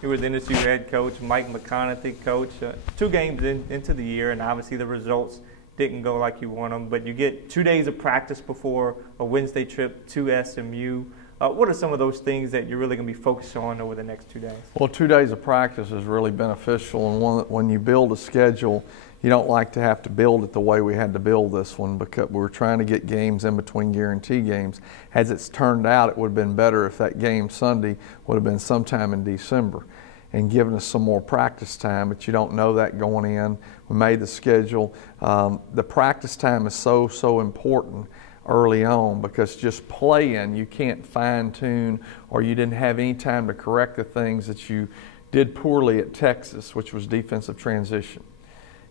He was NSU head coach, Mike McConathy, coach. 2 games into the year, and obviously the results didn't go like you want them. But you get 2 days of practice before a Wednesday trip to SMU. What are some of those things that you're really going to be focused on over the next 2 days? Well, 2 days of practice is really beneficial, and when you build a schedule, you don't like to have to build it the way we had to build this one, because we were trying to get games in between guarantee games. As it's turned out, it would have been better if that game Sunday would have been sometime in December and given us some more practice time, but you don't know that going in. We made the schedule. The practice time is so important early on, because just playing, you can't fine tune, or you didn't have any time to correct the things that you did poorly at Texas, which was defensive transition.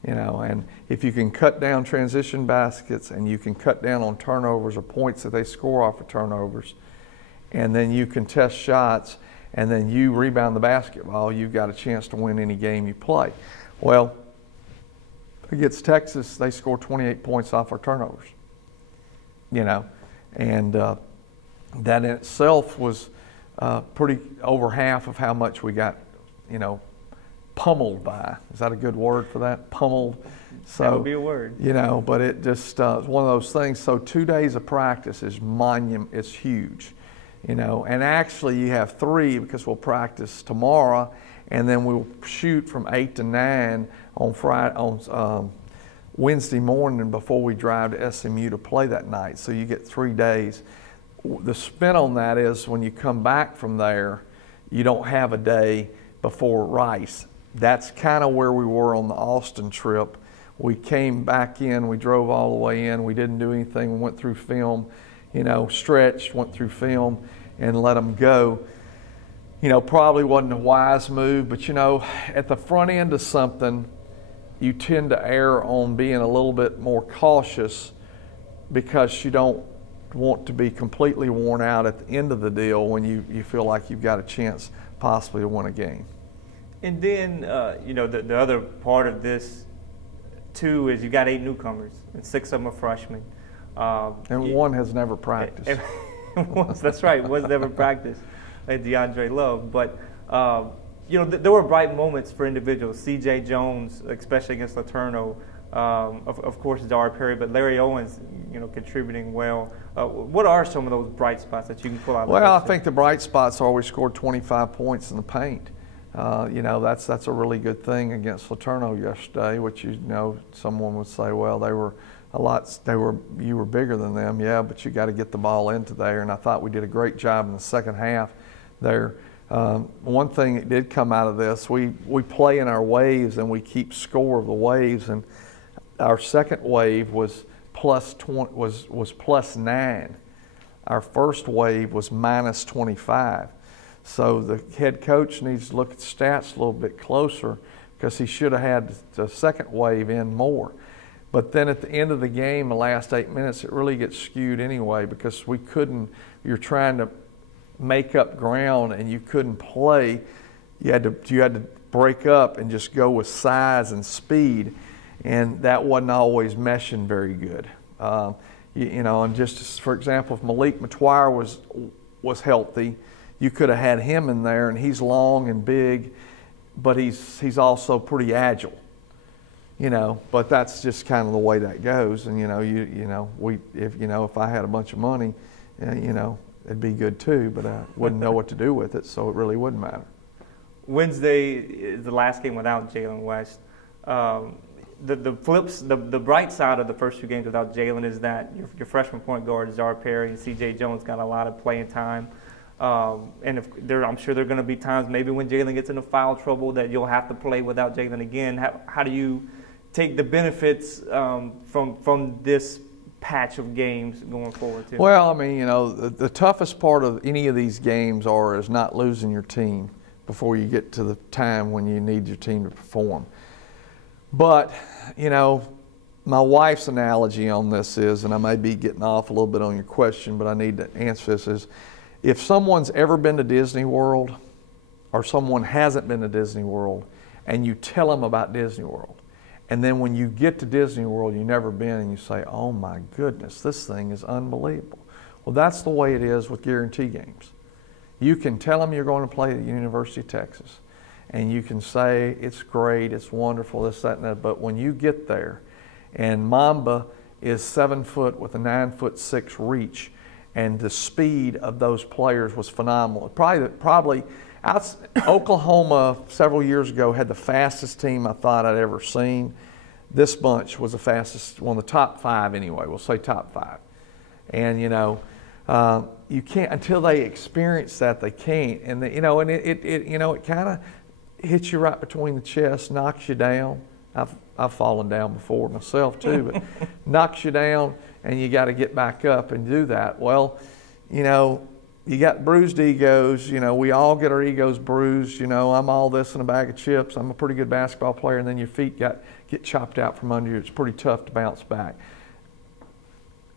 You know, and if you can cut down transition baskets, and you can cut down on turnovers or points that they score off of turnovers, and then you contest shots, and then you rebound the basketball, you've got a chance to win any game you play. Well, against Texas, they scored 28 points off our turnovers. You know, and that in itself was pretty over half of how much we got, you know, pummeled by. Is that a good word for that? Pummeled. So, that would be a word. You know, but it just is one of those things. So 2 days of practice is it's huge. You know, and actually you have 3, because we'll practice tomorrow, and then we'll shoot from 8 to 9 on Wednesday morning before we drive to SMU to play that night. So you get 3 days. The spin on that is when you come back from there, you don't have a day before Rice. That's kind of where we were on the Austin trip. We came back in, we drove all the way in, we didn't do anything, we went through film, you know, stretched, went through film and let them go. You know, probably wasn't a wise move, but you know, at the front end of something, you tend to err on being a little bit more cautious, because you don't want to be completely worn out at the end of the deal when you feel like you've got a chance possibly to win a game. And then, you know, the other part of this, too, is you got 8 newcomers, and 6 of them are freshmen. And one has never practiced. That's right, one's never practiced, like DeAndre Love. But, you know, there were bright moments for individuals. C.J. Jones, especially against Laterno, of course, Dar Perry, but Larry Owens, you know, contributing well. What are some of those bright spots that you can pull out? Well, I think the bright spots are we scored 25 points in the paint. You know, that's a really good thing against Laterno yesterday, which, you know, someone would say, well, you were bigger than them. Yeah, but you got to get the ball into there, and I thought we did a great job in the second half there. One thing that did come out of this, we play in our waves, and we keep score of the waves, and our second wave was plus 9. Our first wave was minus 25. So the head coach needs to look at stats a little bit closer, because he should have had the second wave in more. But then at the end of the game, the last 8 minutes, it really gets skewed anyway, because we couldn't, you're trying to make up ground and you couldn't play. You had to break up and just go with size and speed, and that wasn't always meshing very good. You know, and just for example, if Malik McTwire was healthy, you could have had him in there, and he's long and big, but he's also pretty agile. You know, but that's just kind of the way that goes. And you know, if I had a bunch of money, you know, it'd be good too, but I wouldn't know what to do with it, so it really wouldn't matter. Wednesday is the last game without Jalen West. The bright side of the first 2 games without Jalen is that your freshman point guard, Dar Perry, and C.J. Jones got a lot of playing time. And I'm sure there are going to be times maybe when Jalen gets into foul trouble that you'll have to play without Jalen again. How do you take the benefits from this patch of games going forward too? Well, I mean, you know, the toughest part of any of these games is not losing your team before you get to the time when you need your team to perform. But, you know, my wife's analogy on this is, and I may be getting off a little bit on your question, but I need to answer this, is if someone's ever been to Disney World, or someone hasn't been to Disney World, and you tell them about Disney World, and then when you get to Disney World, you've never been, and you say, oh my goodness, this thing is unbelievable. Well, that's the way it is with guarantee games. You can tell them you're going to play at the University of Texas. and you can say it's great, it's wonderful, this, that, and that. But when you get there, and Mamba is 7 foot with a 9'6" reach, and the speed of those players was phenomenal. Probably Oklahoma several years ago had the fastest team I thought I'd ever seen. This bunch was the fastest, one of the top 5 anyway. We'll say top 5. And you can't until they experience that. They can't, and it kind of hits you right between the chest, knocks you down. I've fallen down before myself too, but knocks you down, and you got to get back up and do that. Well, you got bruised egos. We all get our egos bruised. I'm all this in a bag of chips. I'm a pretty good basketball player, and then your feet get chopped out from under you. It's pretty tough to bounce back.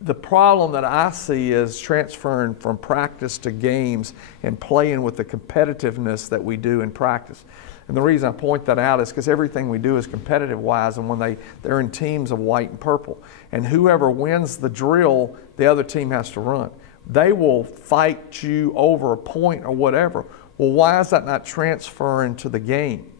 The problem that I see is transferring from practice to games and playing with the competitiveness that we do in practice. And the reason I point that out is because everything we do is competitive-wise, and when they're in teams of white and purple. And whoever wins the drill, the other team has to run. They will fight you over a point or whatever. Well, why is that not transferring to the game?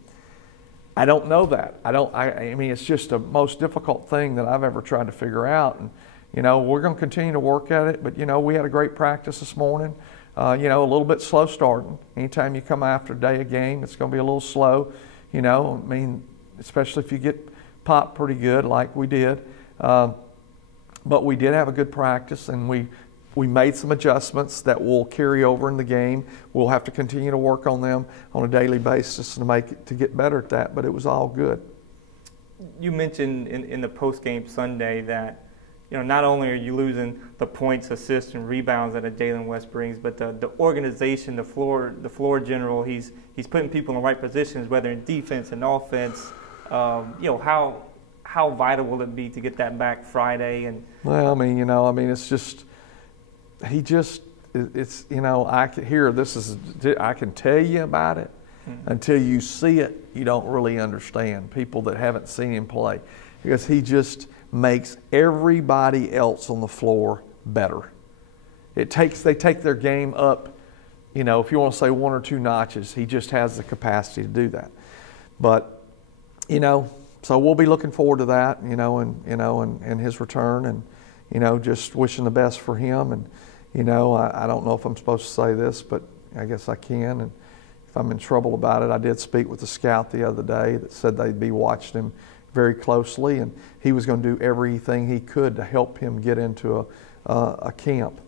I don't know that. I mean, it's just the most difficult thing that I've ever tried to figure out. And, we're going to continue to work at it, but, we had a great practice this morning. A little bit slow starting. Anytime you come after a day of game, it's going to be a little slow. I mean, especially if you get popped pretty good like we did. But we did have a good practice, and we made some adjustments that will carry over in the game. We'll have to continue to work on them on a daily basis to get better at that, but it was all good. You mentioned in the post-game Sunday that not only are you losing the points, assists, and rebounds that a Jalen West brings, but the organization, the floor general, he's putting people in the right positions, whether in defense and offense. How vital will it be to get that back Friday? And well, it's just I can tell you about it. Until you see it, you don't really understand. People that haven't seen him play, because he just makes everybody else on the floor better. They take their game up, if you want to say 1 or 2 notches. He just has the capacity to do that. But so we'll be looking forward to that, and his return, and just wishing the best for him. And I don't know if I'm supposed to say this, but I guess I can. And if I'm in trouble about it, I did speak with a scout the other day that said they'd be watching him very closely, and he was going to do everything he could to help him get into a camp,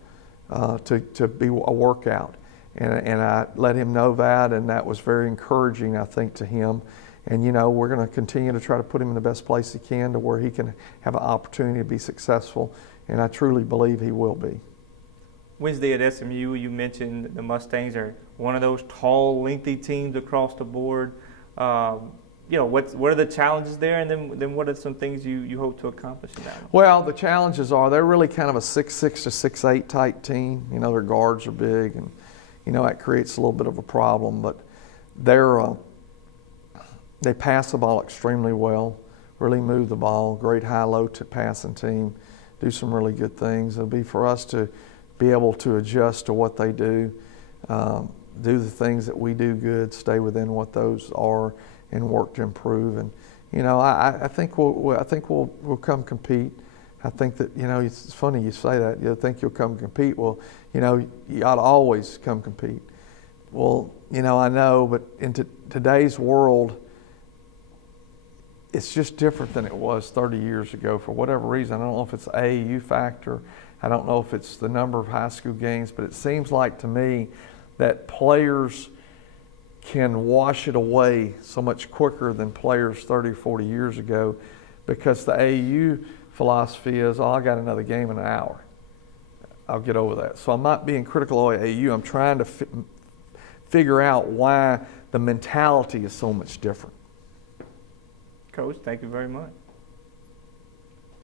to be a workout. And I let him know that, and that was very encouraging, I think, to him. And, we're going to continue to try to put him in the best place he can to where he can have an opportunity to be successful, and I truly believe he will be. Wednesday at SMU, you mentioned the Mustangs are one of those tall, lengthy teams across the board. What are the challenges there, and then what are some things you hope to accomplish in that one? Well, the challenges they're really kind of a 6'6" to 6'8" type team. Their guards are big, and that creates a little bit of a problem. But they pass the ball extremely well, really move the ball, great high-low passing team, do some really good things. It'll be for us to be able to adjust to what they do the things that we do good, stay within what those are, and work to improve. And I think we'll come compete. I think that it's funny you say that. You think you'll come compete. Well, you ought to always come compete. Well, I know, but in today's world, it's just different than it was 30 years ago for whatever reason. I don't know if it's the AAU factor. I don't know if it's the number of high school games, but it seems like to me that players can wash it away so much quicker than players 30 or 40 years ago, because the AAU philosophy is, I got another game in an hour. I'll get over that. So I'm not being critical of AAU. I'm trying to figure out why the mentality is so much different. Coach, thank you very much.